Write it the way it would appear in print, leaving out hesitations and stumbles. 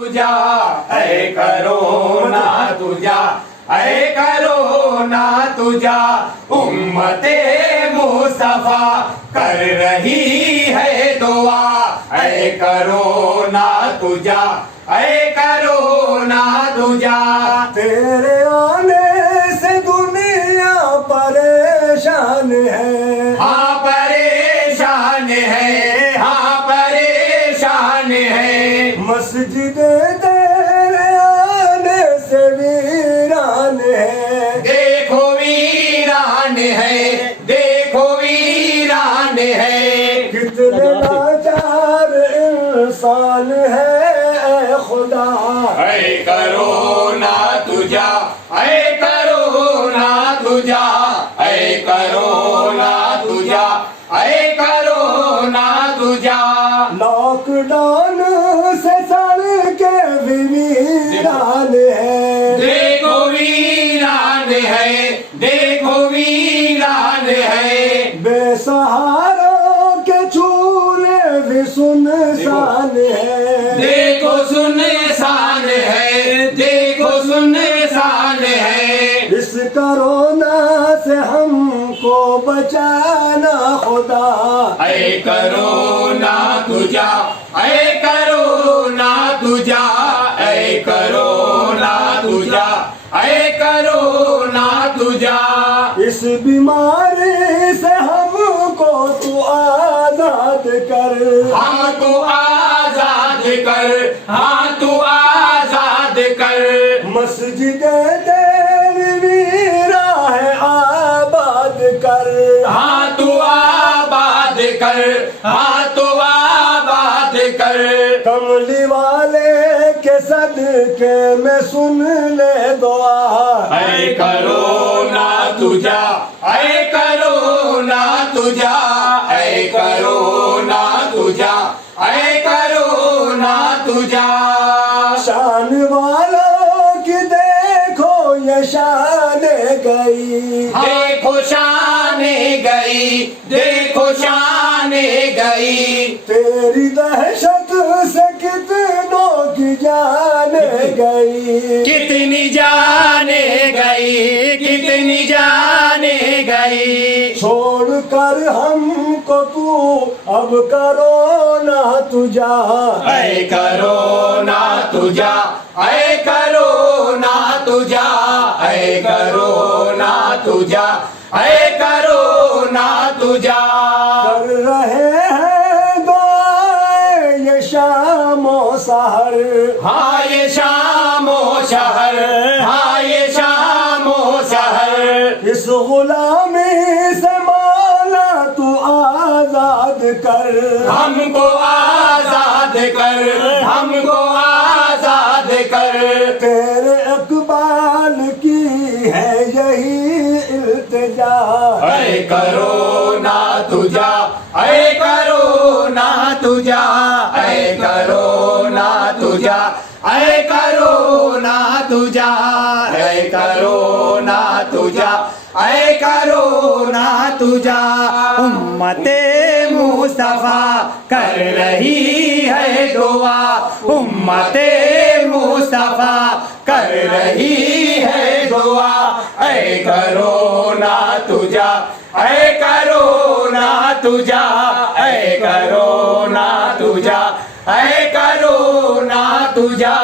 तुझा ऐ करोना तुझा ऐ करोना तुझा उम्मते मुस्तफा कर रही है दुआ ऐ करोना तुझा ऐ करोना तुझा। तेरे आने से दुनिया परेशान है, हाँ परेशान है, हाँ परेशान है। मस्जिद तेरे आने से वीरान है, देखो वीरान है, देखो वीरान है। कितने लाचार इंसान है ऐ खुदा ऐ करोना तुझा ऐ करोना तुझा ऐ करोना तुझा ऐ करोना तुझा। लॉकडाउन से सड़कें भी वीरान है, देखो वीरान है, देखो वीरान है। बेसहारों के चूल्हे भी सुनसान है, देखो सुनसान है, देखो सुनसान है। इस कोरोना से हमको बचाना खुदा ऐ करोना तुझा ऐ करोना तुझा ऐ करोना तुझा ऐ करोना तुझा। इस बीमारी से हमको तू आजाद कर, हमको आजाद कर, हाँ तू आजाद कर। मस्जिद तेरी वीरा है आबाद कर, हाँ तू आबाद कर, हाँ तू आबाद कर। कमली वाले के सदके में सुन ले दुआ ऐ करोना तुझा ऐ करोना तुझा ऐ करोना तुझा ऐ करोना तुझा। शान वालों की देखो ये शान गई, देखो शाने गई, देखो शाने गई। तेरी दहशत से कितनों की जान गई, कितनी जाने गई, कितनी जाने गई। छोड़ कर हमको तू अब करोना तुझा ऐ करोना तुझा ऐ करोना तुझा ऐ करोना तुझा ऐ करोना तुझा। कर रहे हैं दुआएं ये शामो सहर, हाँ ये शामो शहर, हाँ ये शामो शहर। इस गुलामी से मौला तू आजाद कर, हमको आजाद कर, हमको आजाद कर। तेरे अकबाल की है यही इल्तिजा ऐ करोना तुझा ऐ करोना तुझा ऐ करोना तुझा ऐ करोना तुझा ऐ करोना तुझा ऐ करोना तुझा। उम्मते मुस्तफा कर रही है दुआ उम्मते मुस्तफा कर रही है दुआ। ऐ करोना तुझा ऐ करोना तुझा ऐ करोना तुझा ऐ करोना तुझा।